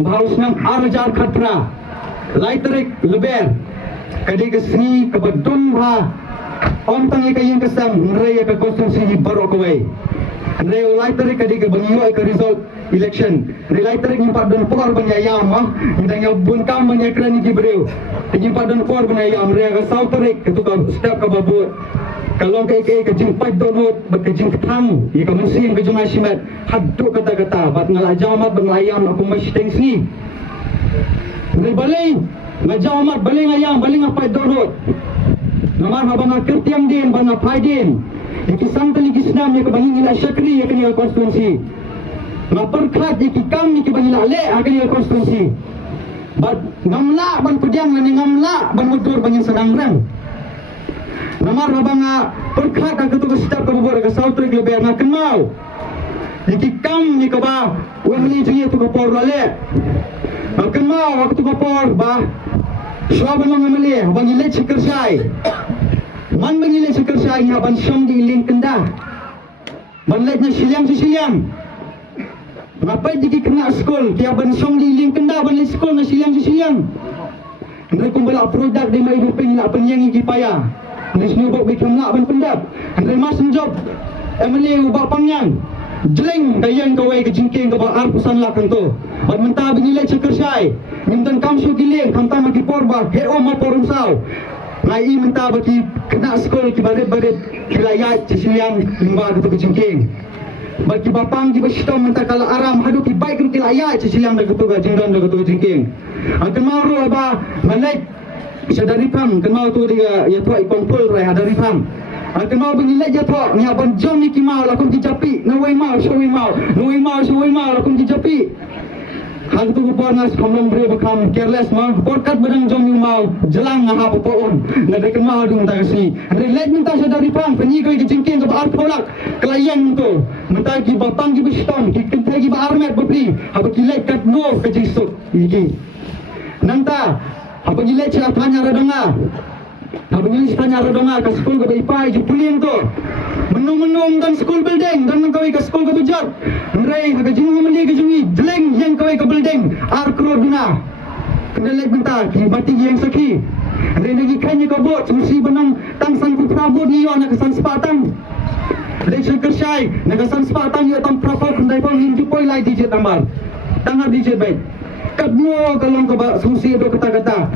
Bahusnam arjar khatra laiterik leber kadi kesni kebedum ha ontang ika yang kesam nraya ke konstitusi baru kawai nraya laiterik kadi ke bangiyo ke result election laiterik nyimpat dan por banyayam indang yang bunkam banyakran iki beriu nyimpat dan por banyayam nraya ke sauterik ketuka step ke babut kalau ke jimpat donut berkejing ketam ika mesin ke jumai simat haddu kata-kata bat ngalajamat banglayam aku masih sini Dari baling, ngajau amat baling ayam, baling apa donut. Namar habang kertiam din, bang apa din. Ikisam tali kisnam ya kebangin ila syakri ya kini konstitusi. Ngaperkat ikikam ni kebangin le akan ya konstitusi. Bat ngamla ban pedang ni ngamla ban mudur bangin senang rang. Namar habang perkat ak tu kestab ke bubur ke sautrik lebih nak kenal. Ikikam ni keba, wahli je tu ke por le. Akan mau waktu kapor bah syuaban mengamali bangilet sekersai man bangilet sekersai nya ban syam di link kendah banletnya siliang ngapai jiki kena skol kia ban syam di link kendah ban skol na siliang ndre kumbala produk di mai buping la penyang iki paya nisnu bok bikin la ban pendap ndre mas job emali ubah pangyang Jeleng kayang kawai ke jingking ke bahar pusan lah kanto. Bat mentah bingilai cekersai. Nyimtan kam su giling kam tam ki porba he o ma porum sau. Ngai mentah bagi kena skol ki baret kilayat cisilian limba ke jingking. Bagi bapang di bestom mentah kala aram hadu ki baik ke kilayat cisilian de ketu jingdan de ketu jingking. Akan maru aba malai sadari pam kenal tu dia ya tu ikon pul rai hadari pam. Akan mau bingilai jatuh ni abang jom ni kimau lakum dijapi nawai mau lakum dijapi hal tu kupor nas kamlom beri bekam careless mau porkat bedang jom ni mau jelang ngah apa pun nadai kemau dung tak kasi relate minta sadari pang penyi kau jingking ke bar polak klien tu minta ki bapang ki bistom ki kentai ki bar met beri apa kilai kat no ke jisuk iki nanta apa kilai celah tanya radanga Habis tanya rodonga ke sekolah ke ipai je puling tu. Menung dan school building dan kawai ke sekolah ke bejat. Nrai haga jingu meli ke jingi jeleng yang kawai ke building ar crore guna. Kendalek bentar ki mati yang saki. Nrai lagi kanya ke bot mesti benang tangsan ku prabot ni yo nak kesan sepatang. Election kersai nak kesan sepatang yo tam prabot kendai pun hinju poi lai DJ tambal. Tangah DJ baik. Kadmo kalau ke susi do kata-kata.